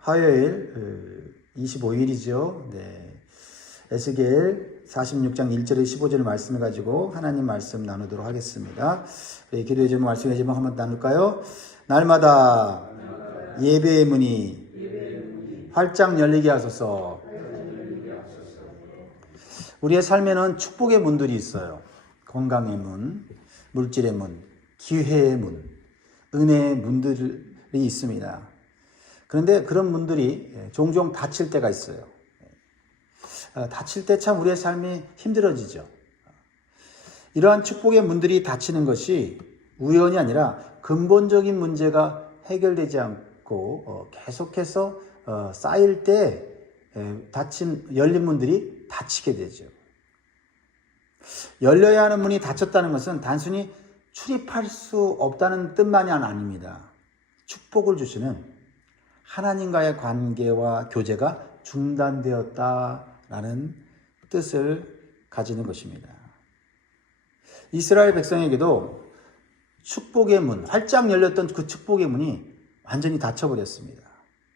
화요일 25일이죠. 네. 에스겔 46장 1절에 15절 말씀을 가지고 하나님 말씀 나누도록 하겠습니다. 기도의 제목, 말씀의 제목 한번 나눌까요? 날마다 예배의 문이 활짝 열리게 하소서. 우리의 삶에는 축복의 문들이 있어요. 건강의 문, 물질의 문, 기회의 문, 은혜의 문들이 있습니다. 그런데 그런 문들이 종종 닫힐 때가 있어요. 닫힐 때 참 우리의 삶이 힘들어지죠. 이러한 축복의 문들이 닫히는 것이 우연이 아니라 근본적인 문제가 해결되지 않고 계속해서 쌓일 때 열린 문들이 닫히게 되죠. 열려야 하는 문이 닫혔다는 것은 단순히 출입할 수 없다는 뜻만이 아닙니다. 축복을 주시는 하나님과의 관계와 교제가 중단되었다라는 뜻을 가지는 것입니다. 이스라엘 백성에게도 축복의 문, 활짝 열렸던 그 축복의 문이 완전히 닫혀버렸습니다.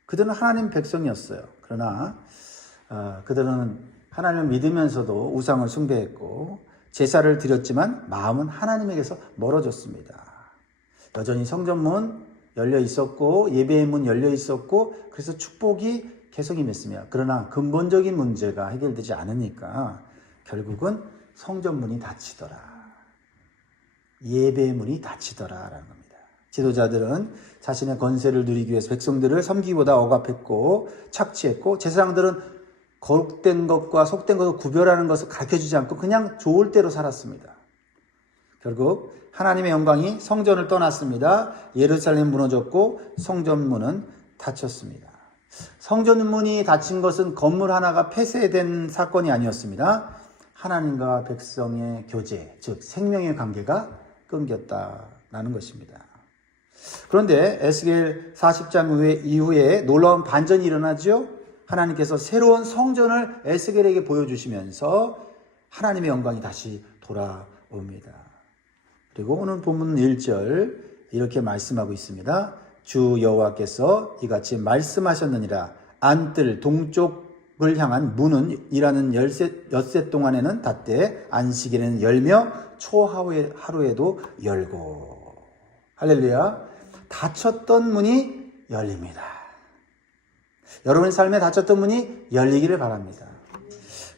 그들은 하나님 백성이었어요. 그러나 그들은 하나님을 믿으면서도 우상을 숭배했고 제사를 드렸지만 마음은 하나님에게서 멀어졌습니다. 여전히 성전문 열려 있었고 예배의 문 열려 있었고 그래서 축복이 계속 임했습니다. 그러나 근본적인 문제가 해결되지 않으니까 결국은 성전문이 닫히더라. 예배의 문이 닫히더라라는 겁니다. 지도자들은 자신의 권세를 누리기 위해서 백성들을 섬기기보다 억압했고 착취했고 제사장들은 거룩된 것과 속된 것을 구별하는 것을 가르쳐주지 않고 그냥 좋을 대로 살았습니다. 결국 하나님의 영광이 성전을 떠났습니다. 예루살렘 무너졌고 성전문은 닫혔습니다. 성전문이 닫힌 것은 건물 하나가 폐쇄된 사건이 아니었습니다. 하나님과 백성의 교제, 즉 생명의 관계가 끊겼다라는 것입니다. 그런데 에스겔 40장 이후에 놀라운 반전이 일어나죠. 하나님께서 새로운 성전을 에스겔에게 보여주시면서 하나님의 영광이 다시 돌아옵니다. 그리고 오늘 본문 1절 이렇게 말씀하고 있습니다. 주 여호와께서 이같이 말씀하셨느니라. 안뜰 동쪽을 향한 문은 일하는 엿새 동안에는 닫되 안식일에는 열며 초하루에도 열고. 할렐루야. 닫혔던 문이 열립니다. 여러분의 삶에 닫혔던 문이 열리기를 바랍니다.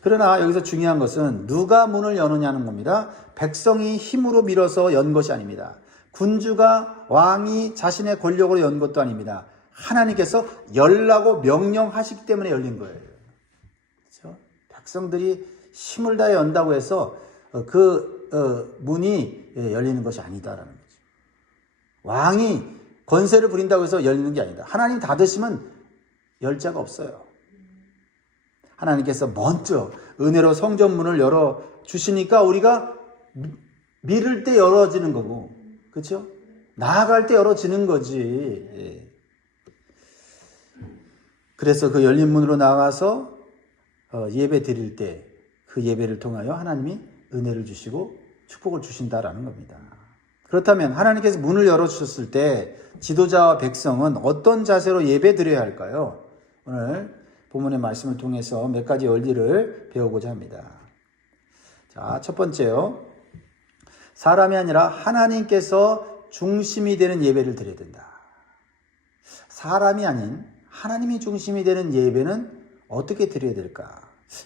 그러나 여기서 중요한 것은 누가 문을 여느냐는 겁니다. 백성이 힘으로 밀어서 연 것이 아닙니다. 군주가 왕이 자신의 권력으로 연 것도 아닙니다. 하나님께서 열라고 명령하시기 때문에 열린 거예요. 그렇죠? 백성들이 힘을 다해 연다고 해서 문이 열리는 것이 아니다라는 거죠. 왕이 권세를 부린다고 해서 열리는 게 아니다. 하나님 닫으시면 열 자가 없어요. 하나님께서 먼저 은혜로 성전문을 열어주시니까 우리가 미룰 때 열어지는 거고, 그렇죠? 나아갈 때 열어지는 거지. 그래서 그 열린 문으로 나가서 예배 드릴 때 그 예배를 통하여 하나님이 은혜를 주시고 축복을 주신다라는 겁니다. 그렇다면 하나님께서 문을 열어주셨을 때 지도자와 백성은 어떤 자세로 예배 드려야 할까요? 오늘 본문의 말씀을 통해서 몇 가지 원리를 배우고자 합니다. 자, 첫 번째요. 사람이 아니라 하나님께서 중심이 되는 예배를 드려야 된다. 사람이 아닌 하나님이 중심이 되는 예배는 어떻게 드려야 될까?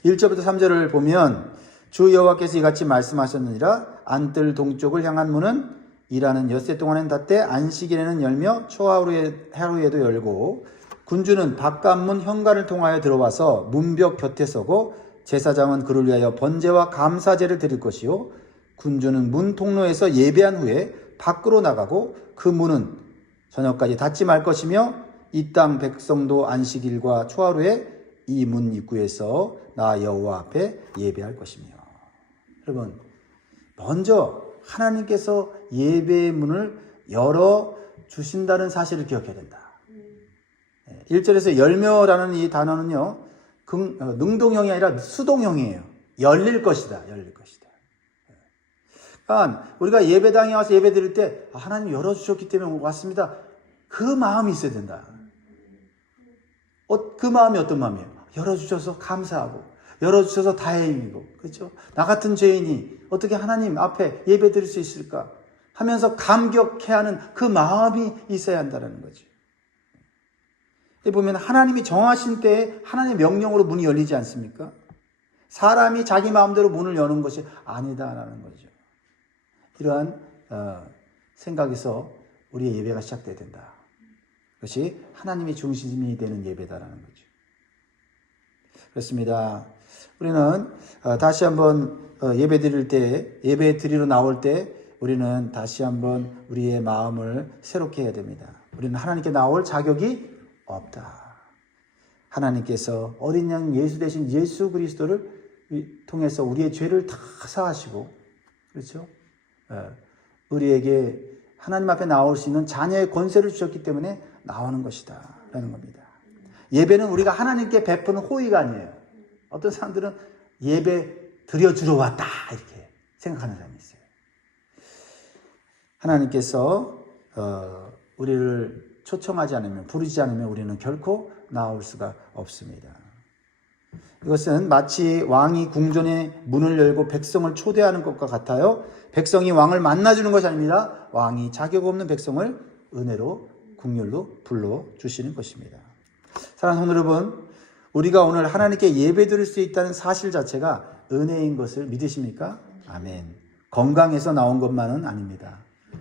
1절부터 3절을 보면 주 여호와께서 이같이 말씀하셨느니라. 안뜰 동쪽을 향한 문은 일하는 엿새 동안엔 닫되 안식일에는 열며 초하루에도 열고 군주는 바깥문 현관을 통하여 들어와서 문벽 곁에 서고 제사장은 그를 위하여 번제와 감사제를 드릴 것이요 군주는 문 통로에서 예배한 후에 밖으로 나가고 그 문은 저녁까지 닫지 말 것이며 이 땅 백성도 안식일과 초하루에 이 문 입구에서 나 여호와 앞에 예배할 것이며. 여러분, 먼저 하나님께서 예배의 문을 열어주신다는 사실을 기억해야 된다. 1절에서 열며라는 이 단어는요, 능동형이 아니라 수동형이에요. 열릴 것이다. 열릴 것이다. 그러니까 우리가 예배당에 와서 예배 드릴 때 하나님 열어주셨기 때문에 왔습니다. 그 마음이 있어야 된다. 그 마음이 어떤 마음이에요? 열어주셔서 감사하고, 열어주셔서 다행이고, 그렇죠? 나 같은 죄인이 어떻게 하나님 앞에 예배 드릴 수 있을까 하면서 감격해하는 그 마음이 있어야 한다는 거죠. 보면 하나님이 정하신 때에 하나님의 명령으로 문이 열리지 않습니까? 사람이 자기 마음대로 문을 여는 것이 아니다라는 거죠. 이러한 생각에서 우리의 예배가 시작돼야 된다. 그것이 하나님이 중심이 되는 예배다라는 거죠. 그렇습니다. 우리는 다시 한번 예배 드릴 때, 예배 드리러 나올 때 우리는 다시 한번 우리의 마음을 새롭게 해야 됩니다. 우리는 하나님께 나올 자격이 없다. 하나님께서 어린 양 예수 대신 예수 그리스도를 통해서 우리의 죄를 다 사하시고, 그렇죠? 우리에게 하나님 앞에 나올 수 있는 자녀의 권세를 주셨기 때문에 나오는 것이다 라는 겁니다. 예배는 우리가 하나님께 베푸는 호의가 아니에요. 어떤 사람들은 예배 드려주러 왔다 이렇게 생각하는 사람이 있어요. 하나님께서 우리를 초청하지 않으면, 부르지 않으면 우리는 결코 나올 수가 없습니다. 이것은 마치 왕이 궁전의 문을 열고 백성을 초대하는 것과 같아요. 백성이 왕을 만나주는 것이 아닙니다. 왕이 자격 없는 백성을 은혜로, 긍휼로 불러주시는 것입니다. 사랑하는 성도 여러분, 우리가 오늘 하나님께 예배드릴 수 있다는 사실 자체가 은혜인 것을 믿으십니까? 아멘. 건강해서 나온 것만은 아닙니다.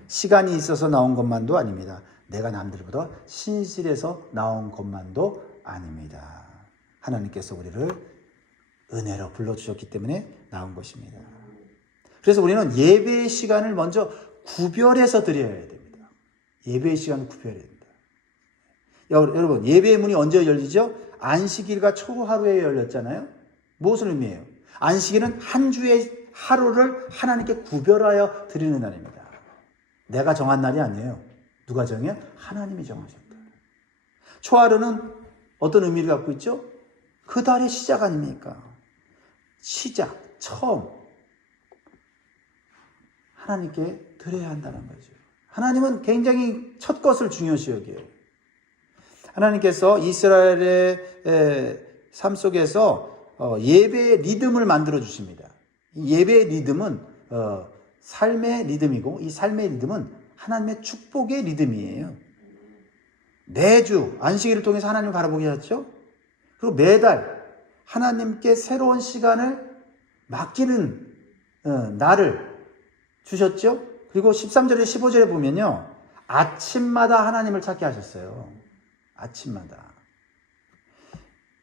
시간이 있어서 나온 것만도 아닙니다. 내가 남들보다 신실해서 나온 것만도 아닙니다. 하나님께서 우리를 은혜로 불러주셨기 때문에 나온 것입니다. 그래서 우리는 예배의 시간을 먼저 구별해서 드려야 됩니다. 예배의 시간을 구별해야 됩니다. 여러분, 예배의 문이 언제 열리죠? 안식일과 초하루에 열렸잖아요. 무엇을 의미해요? 안식일은 한 주의 하루를 하나님께 구별하여 드리는 날입니다. 내가 정한 날이 아니에요. 누가 정해요? 하나님이 정하셨다. 초하루는 어떤 의미를 갖고 있죠? 그 달의 시작 아닙니까? 시작, 처음. 하나님께 드려야 한다는 거죠. 하나님은 굉장히 첫 것을 중요시 여겨요. 하나님께서 이스라엘의 삶 속에서 예배의 리듬을 만들어 주십니다. 이 예배의 리듬은 삶의 리듬이고, 이 삶의 리듬은 하나님의 축복의 리듬이에요. 매주 안식일을 통해서 하나님을 바라보게 하죠. 그리고 매달 하나님께 새로운 시간을 맡기는 날을 주셨죠. 그리고 13절에 15절에 보면요, 아침마다 하나님을 찾게 하셨어요. 아침마다.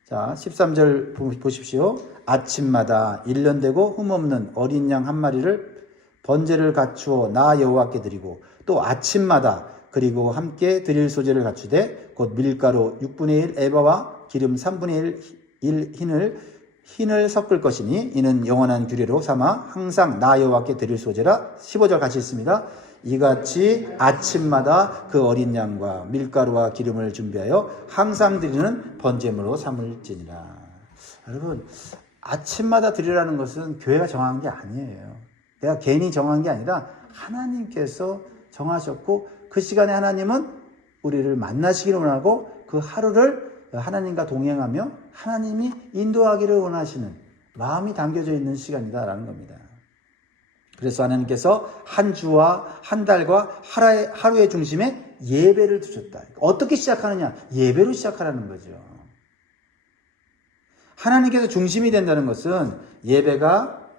자, 13절 보십시오. 아침마다 1년 되고 흠없는 어린 양 한 마리를 번제를 갖추어 나 여호와께 드리고, 또 아침마다 그리고 함께 드릴 소재를 갖추되 곧 밀가루 6분의 1 에바와 기름 3분의 1 흰을 섞을 것이니 이는 영원한 규례로 삼아 항상 나 여호와께 드릴 소재라. 15절 같이 있습니다. 이같이 아침마다 그 어린 양과 밀가루와 기름을 준비하여 항상 드리는 번제물로 삼을지니라. 여러분, 아침마다 드리라는 것은 교회가 정한 게 아니에요. 내가 괜히 정한 게 아니라 하나님께서 정하셨고, 그 시간에 하나님은 우리를 만나시기를 원하고 그 하루를 하나님과 동행하며 하나님이 인도하기를 원하시는 마음이 담겨져 있는 시간이다라는 겁니다. 그래서 하나님께서 한 주와 한 달과 하루의 중심에 예배를 두셨다. 어떻게 시작하느냐? 예배로 시작하라는 거죠. 하나님께서 중심이 된다는 것은 예배가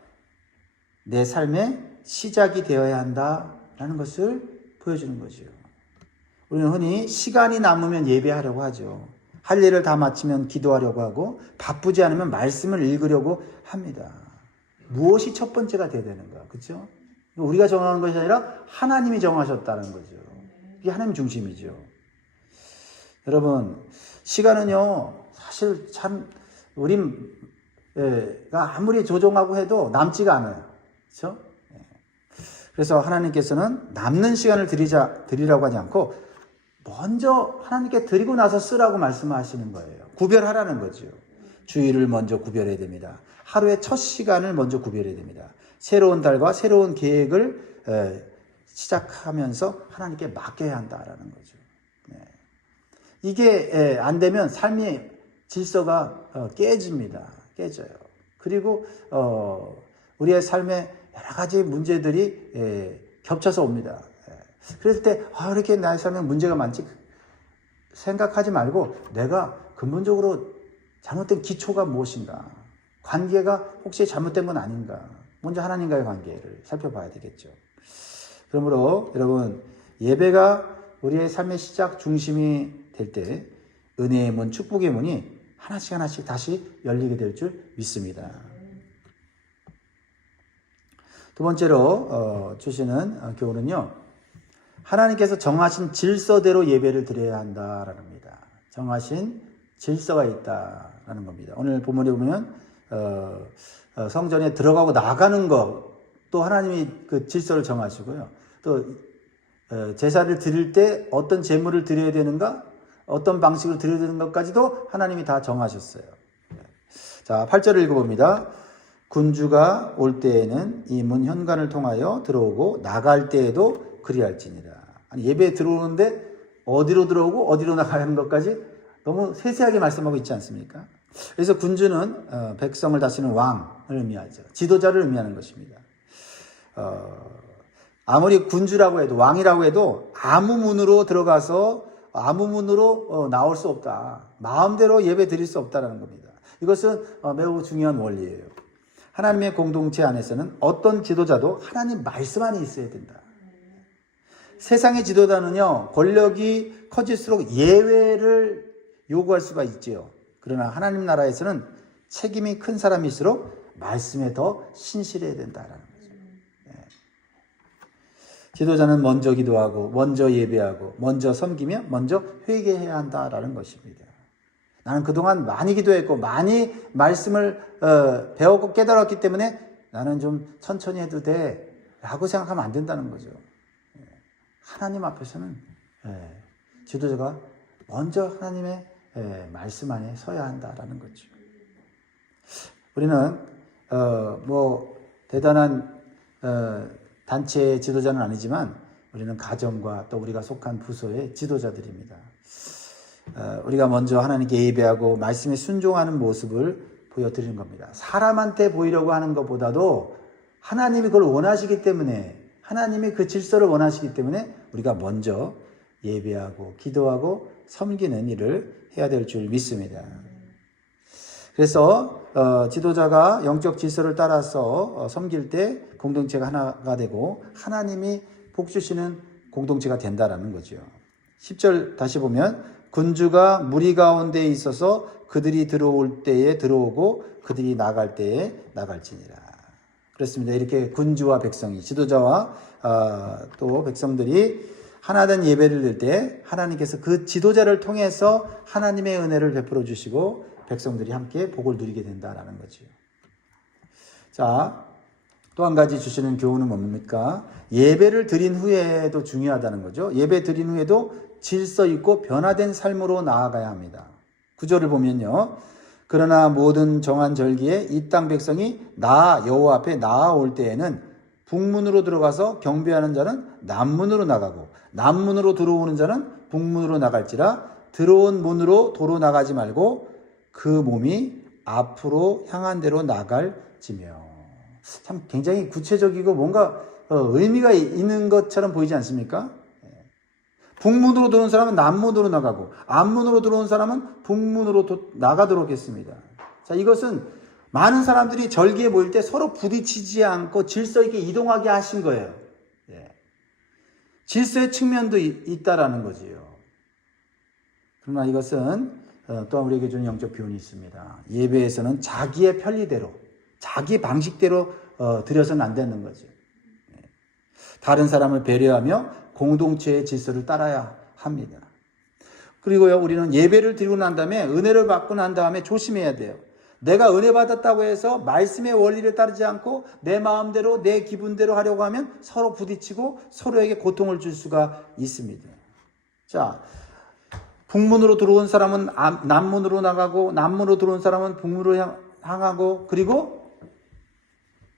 내 삶의 시작이 되어야 한다라는 것을 보여주는 거죠. 우리는 흔히 시간이 남으면 예배하려고 하죠. 할 일을 다 마치면 기도하려고 하고, 바쁘지 않으면 말씀을 읽으려고 합니다. 무엇이 첫 번째가 돼야 되는가? 그렇죠? 우리가 정하는 것이 아니라 하나님이 정하셨다는 거죠. 이게 하나님 중심이죠. 여러분, 시간은요, 사실 참 우리가 아무리 조종하고 해도 남지가 않아요. 그렇죠? 그래서 하나님께서는 남는 시간을 드리라고 하지 않고 먼저 하나님께 드리고 나서 쓰라고 말씀하시는 거예요. 구별하라는 거죠. 주일을 먼저 구별해야 됩니다. 하루의 첫 시간을 먼저 구별해야 됩니다. 새로운 달과 새로운 계획을 시작하면서 하나님께 맡겨야 한다라는 거죠. 이게 안 되면 삶이 질서가 깨집니다. 깨져요. 그리고 우리의 삶에 여러 가지 문제들이 겹쳐서 옵니다. 그랬을 때 이렇게 나의 삶에 문제가 많지 생각하지 말고 내가 근본적으로 잘못된 기초가 무엇인가, 관계가 혹시 잘못된 건 아닌가, 먼저 하나님과의 관계를 살펴봐야 되겠죠. 그러므로 여러분, 예배가 우리의 삶의 시작 중심이 될 때 은혜의 문, 축복의 문이 하나씩 하나씩 다시 열리게 될 줄 믿습니다. 두 번째로 주시는 교훈은요, 하나님께서 정하신 질서대로 예배를 드려야 한다라는 겁니다. 정하신 질서가 있다라는 겁니다. 오늘 본문에 보면 성전에 들어가고 나가는 것, 또 하나님이 그 질서를 정하시고요. 또 제사를 드릴 때 어떤 제물을 드려야 되는가, 어떤 방식으로 드려야 되는 것까지도 하나님이 다 정하셨어요. 자, 8절을 읽어봅니다. 군주가 올 때에는 이 문 현관을 통하여 들어오고 나갈 때에도 그리할지니라. 아니, 예배에 들어오는데 어디로 들어오고 어디로 나가야 하는 것까지 너무 세세하게 말씀하고 있지 않습니까? 그래서 군주는 백성을 다스리는 왕을 의미하죠. 지도자를 의미하는 것입니다. 아무리 군주라고 해도, 왕이라고 해도 아무 문으로 들어가서 아무 문으로 나올 수 없다. 마음대로 예배 드릴 수 없다는 겁니다. 이것은 매우 중요한 원리예요. 하나님의 공동체 안에서는 어떤 지도자도 하나님 말씀 안에 있어야 된다. 세상의 지도자는요, 권력이 커질수록 예외를 요구할 수가 있지요. 그러나 하나님 나라에서는 책임이 큰 사람일수록 말씀에 더 신실해야 된다는 거죠. 지도자는 먼저 기도하고, 먼저 예배하고, 먼저 섬기며, 먼저 회개해야 한다라는 것입니다. 나는 그동안 많이 기도했고, 많이 말씀을 배웠고 깨달았기 때문에 나는 좀 천천히 해도 돼 라고 생각하면 안 된다는 거죠. 하나님 앞에서는 지도자가 먼저 하나님의 말씀 안에 서야 한다라는 거죠. 우리는 대단한 단체의 지도자는 아니지만 우리는 가정과 또 우리가 속한 부서의 지도자들입니다. 우리가 먼저 하나님께 예배하고 말씀에 순종하는 모습을 보여드리는 겁니다. 사람한테 보이려고 하는 것보다도 하나님이 그걸 원하시기 때문에, 하나님이 그 질서를 원하시기 때문에 우리가 먼저 예배하고 기도하고 섬기는 일을 해야 될 줄 믿습니다. 그래서 지도자가 영적 질서를 따라서 섬길 때 공동체가 하나가 되고 하나님이 복 주시는 공동체가 된다라는 거죠. 10절 다시 보면 군주가 무리 가운데 있어서 그들이 들어올 때에 들어오고 그들이 나갈 때에 나갈지니라. 그렇습니다. 이렇게 군주와 백성이, 지도자와 또 백성들이 하나된 예배를 드릴 때 하나님께서 그 지도자를 통해서 하나님의 은혜를 베풀어 주시고 백성들이 함께 복을 누리게 된다라는 거죠. 자, 또 한 가지 주시는 교훈은 뭡니까? 예배를 드린 후에도 중요하다는 거죠. 예배 드린 후에도 질서 있고 변화된 삶으로 나아가야 합니다. 9절을 보면요. 그러나 모든 정한 절기에 이 땅 백성이 나 여호와 앞에 나아올 때에는 북문으로 들어가서 경배하는 자는 남문으로 나가고 남문으로 들어오는 자는 북문으로 나갈지라. 들어온 문으로 도로 나가지 말고 그 몸이 앞으로 향한 대로 나갈지며. 참 굉장히 구체적이고 뭔가 의미가 있는 것처럼 보이지 않습니까? 북문으로 들어온 사람은 남문으로 나가고 앞문으로 들어온 사람은 북문으로 나가도록 했습니다. 자, 이것은 많은 사람들이 절기에 모일 때 서로 부딪히지 않고 질서 있게 이동하게 하신 거예요. 질서의 측면도 있다라는 거지요. 그러나 이것은 또한 우리에게 주는 영적 교훈이 있습니다. 예배에서는 자기의 편리대로, 자기 방식대로 드려서는 안 되는 거죠. 다른 사람을 배려하며 공동체의 질서를 따라야 합니다. 그리고요, 우리는 예배를 드리고 난 다음에, 은혜를 받고 난 다음에 조심해야 돼요. 내가 은혜 받았다고 해서 말씀의 원리를 따르지 않고 내 마음대로 내 기분대로 하려고 하면 서로 부딪히고 서로에게 고통을 줄 수가 있습니다. 자, 북문으로 들어온 사람은 남문으로 나가고 남문으로 들어온 사람은 북문으로 향하고, 그리고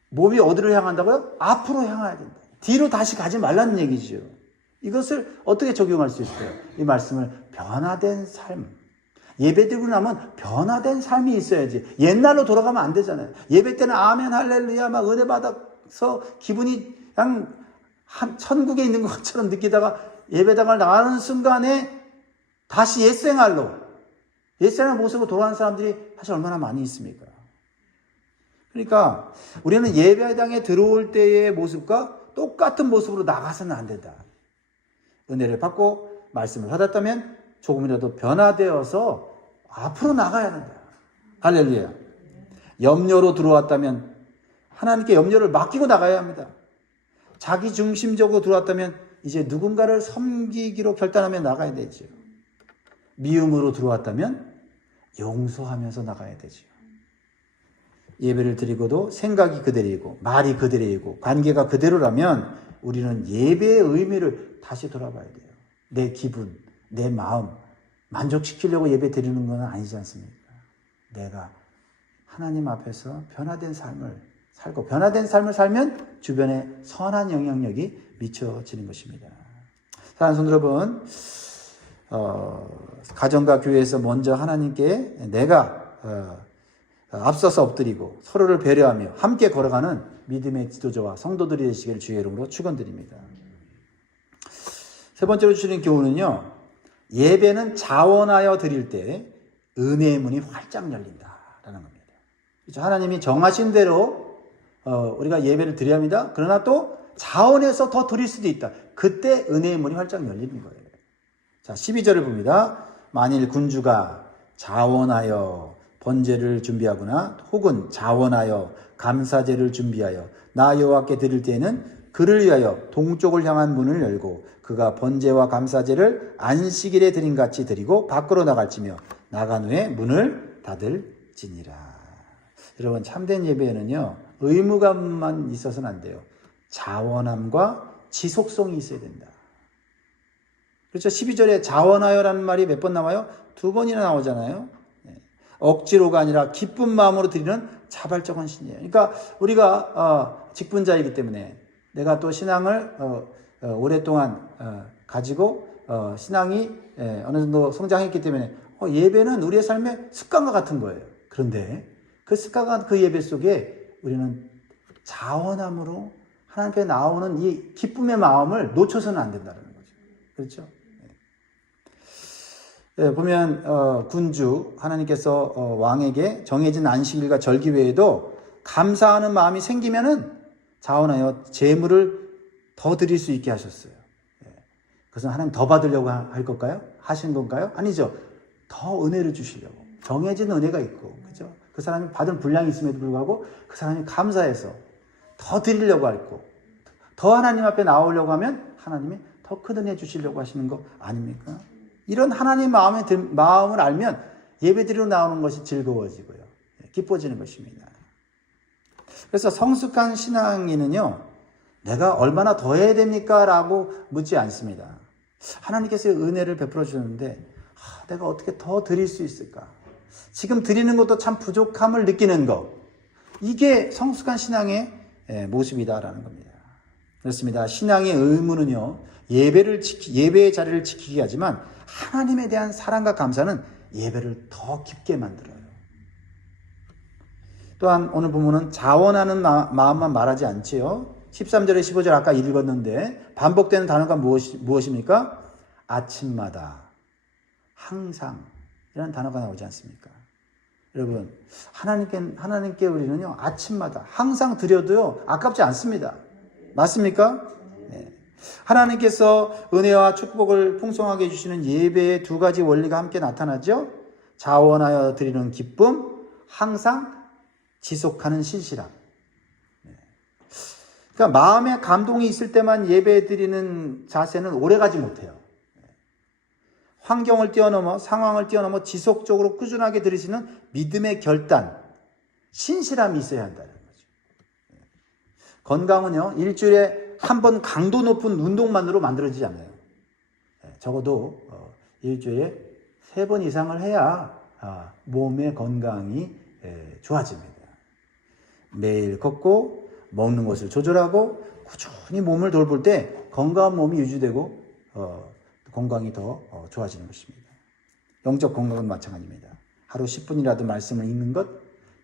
몸이 어디로 향한다고요? 앞으로 향해야 된다. 뒤로 다시 가지 말라는 얘기죠. 이것을 어떻게 적용할 수 있어요? 이 말씀을 변화된 삶, 예배드리고 나면 변화된 삶이 있어야지. 옛날로 돌아가면 안 되잖아요. 예배 때는 아멘 할렐루야 막 은혜 받아서 기분이 그냥 천국에 있는 것처럼 느끼다가 예배당을 나가는 순간에 다시 옛생활 모습으로 돌아가는 사람들이 사실 얼마나 많이 있습니까? 그러니까 우리는 예배당에 들어올 때의 모습과 똑같은 모습으로 나가서는 안 된다. 은혜를 받고 말씀을 받았다면 조금이라도 변화되어서 앞으로 나가야 된다. 할렐루야. 염려로 들어왔다면 하나님께 염려를 맡기고 나가야 합니다. 자기 중심적으로 들어왔다면 이제 누군가를 섬기기로 결단하며 나가야 되죠. 미움으로 들어왔다면 용서하면서 나가야 되죠. 예배를 드리고도 생각이 그대로이고 말이 그대로이고 관계가 그대로라면 우리는 예배의 의미를 다시 돌아봐야 돼요. 내 기분, 내 마음 만족시키려고 예배 드리는 건 아니지 않습니까? 내가 하나님 앞에서 변화된 삶을 살고 변화된 삶을 살면 주변에 선한 영향력이 미쳐지는 것입니다. 사랑하는 성도 여러분, 가정과 교회에서 먼저 하나님께 내가 앞서서 엎드리고 서로를 배려하며 함께 걸어가는 믿음의 지도자와 성도들이 되시기를 주의 이름으로 축원드립니다. 세 번째로 주시는 교훈은요, 예배는 자원하여 드릴 때 은혜의 문이 활짝 열린다라는 겁니다. 그렇죠? 하나님이 정하신 대로 우리가 예배를 드려야 합니다. 그러나 또 자원해서 더 드릴 수도 있다. 그때 은혜의 문이 활짝 열리는 거예요. 자, 12절을 봅니다. 만일 군주가 자원하여 번제를 준비하거나 혹은 자원하여 감사제를 준비하여 나 여호와께 드릴 때에는 그를 위하여 동쪽을 향한 문을 열고 그가 번제와 감사제를 안식일에 드린 같이 드리고 밖으로 나갈지며 나간 후에 문을 닫을지니라. 여러분, 참된 예배에는요, 의무감만 있어서는 안 돼요. 자원함과 지속성이 있어야 된다. 그렇죠? 12절에 자원하여라는 말이 몇 번 나와요? 2번이나 나오잖아요. 억지로가 아니라 기쁜 마음으로 드리는 자발적 헌신이에요. 그러니까 우리가 직분자이기 때문에 내가 또 신앙을 오랫동안 가지고 신앙이 어느 정도 성장했기 때문에 예배는 우리의 삶의 습관과 같은 거예요. 그런데 그 습관과 그 예배 속에 우리는 자원함으로 하나님께 나오는 이 기쁨의 마음을 놓쳐서는 안 된다는 거죠. 그렇죠? 보면 군주 하나님께서 왕에게 정해진 안식일과 절기 외에도 감사하는 마음이 생기면은 자원하여 재물을 더 드릴 수 있게 하셨어요. 그것은 하나님 더 받으려고 할 걸까요? 하신 건가요? 아니죠. 더 은혜를 주시려고. 정해진 은혜가 있고, 그죠? 그 사람이 받은 분량이 있음에도 불구하고 그 사람이 감사해서 더 드리려고 하고, 더 하나님 앞에 나오려고 하면 하나님이 더 큰 은혜 주시려고 하시는 거 아닙니까? 이런 하나님 마음을 알면 예배드리러 나오는 것이 즐거워지고요. 기뻐지는 것입니다. 그래서 성숙한 신앙인은요, 내가 얼마나 더 해야 됩니까? 라고 묻지 않습니다. 하나님께서 은혜를 베풀어 주셨는데 내가 어떻게 더 드릴 수 있을까? 지금 드리는 것도 참 부족함을 느끼는 것. 이게 성숙한 신앙의 모습이다라는 겁니다. 그렇습니다. 신앙의 의무는요, 예배의 자리를 지키게 하지만 하나님에 대한 사랑과 감사는 예배를 더 깊게 만들어요. 또한 오늘 본문은 자원하는 마음만 말하지 않지요. 13절에 15절 아까 읽었는데 반복되는 단어가 무엇입니까? 아침마다, 항상 이라는 단어가 나오지 않습니까? 여러분, 하나님께 우리는요, 아침마다 항상 드려도요, 아깝지 않습니다. 맞습니까? 네. 하나님께서 은혜와 축복을 풍성하게 해주시는 예배의 두 가지 원리가 함께 나타나죠. 자원하여 드리는 기쁨, 항상 지속하는 신실함. 그러니까 마음에 감동이 있을 때만 예배 드리는 자세는 오래가지 못해요. 환경을 뛰어넘어, 상황을 뛰어넘어 지속적으로 꾸준하게 드리시는 믿음의 결단, 신실함이 있어야 한다는 거죠. 건강은요, 일주일에 한 번 강도 높은 운동만으로 만들어지지 않아요. 적어도 일주일에 3번 이상을 해야 몸의 건강이 좋아집니다. 매일 걷고 먹는 것을 조절하고 꾸준히 몸을 돌볼 때 건강한 몸이 유지되고 건강이 더 좋아지는 것입니다. 영적 건강은 마찬가지입니다. 하루 10분이라도 말씀을 읽는 것,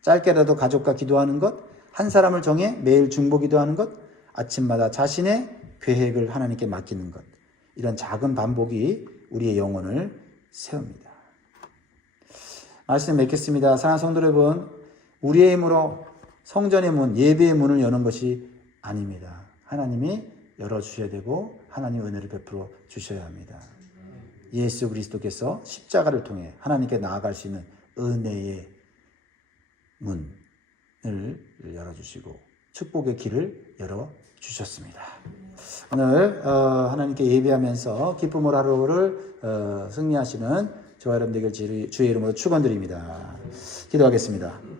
짧게라도 가족과 기도하는 것, 한 사람을 정해 매일 중보 기도하는 것, 아침마다 자신의 계획을 하나님께 맡기는 것, 이런 작은 반복이 우리의 영혼을 세웁니다. 말씀 맺겠습니다. 사랑하는 성도 여러분, 우리의 힘으로 성전의 문, 예배의 문을 여는 것이 아닙니다. 하나님이 열어주셔야 되고 하나님 은혜를 베풀어 주셔야 합니다. 예수 그리스도께서 십자가를 통해 하나님께 나아갈 수 있는 은혜의 문을 열어주시고 축복의 길을 열어주셨습니다. 오늘 하나님께 예배하면서 기쁨으로 하루를 승리하시는 저와 여러분 되길 주의 이름으로 축원드립니다. 기도하겠습니다.